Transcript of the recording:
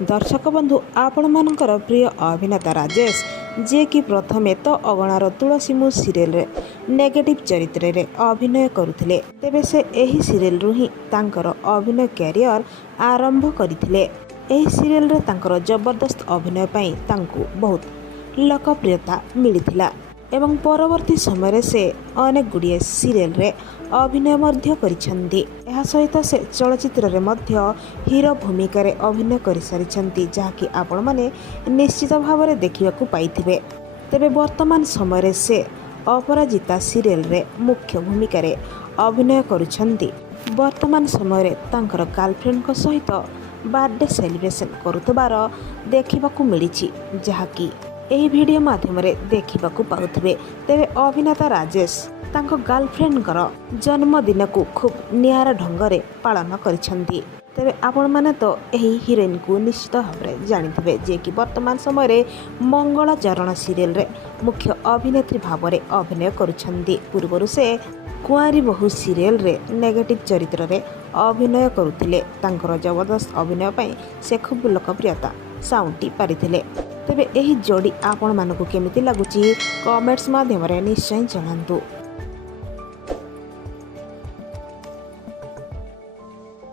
दर्शक बंधु आपण मानकर प्रिय अभिनेता राजेश जे कि प्रथमे तो अगणार तुलसीमु सीरियल रे नेगेटिव चरित्र रे अभिनय करुथिले तेबे से एही सीरियल रु ही तांकर अभिनय कैरियर आरंभ करथिले। एही सीरियल रे तांकर जबरदस्त अभिनय पई तांकु बहुत लोकप्रियता मिलिथिला एवं परवर्ती समय से अनेक गुड़िए सीरियल रे अभिनय मध्य करिसेंती। एहा सहित से चलचित्र रे मध्य हीरो भूमिका रे अभिनय करि सारिसेंती जहाँकि आपण माने निश्चित भाव में देखा पाइथिबे। तेबे वर्तमान समय रे से अपराजिता सीरियल रे मुख्य भूमिका रे अभिनय करुछंती। वर्तमान समय रे तांकर गर्लफ्रेंड को सहित बर्थडे सेलिब्रेशन करुतबार देखिबाकू मिलिछि जहाँकि एही वीडियो माध्यम रे देखिबाकू पाउथिबे। तेबे अभिनेता राजेश तांको गर्लफ्रेंडकर जन्मदिन को खूब नियारा ढंग रे पालन करिसेंती। तेबे आपण माने तो एही हिरोइन को निश्चित भाव में जानिथिबे जे कि वर्तमान समय रे मंगला चरण सीरियल रे मुख्य अभिनेत्री भाव में अभिनय करुछंती। पूर्वरु से कुआरी बहु सीरियल रे नेगेटिव चरित्र रे अभिनय करुथिले। तांकर जबरदस्त अभिनय पई से खूब लोकप्रियता साउंटी पारिथिले। तेबे एही जोड़ी आपण मानकु केमिति लागुची कमेंट्स माध्यम रे निश्चय जणांतु।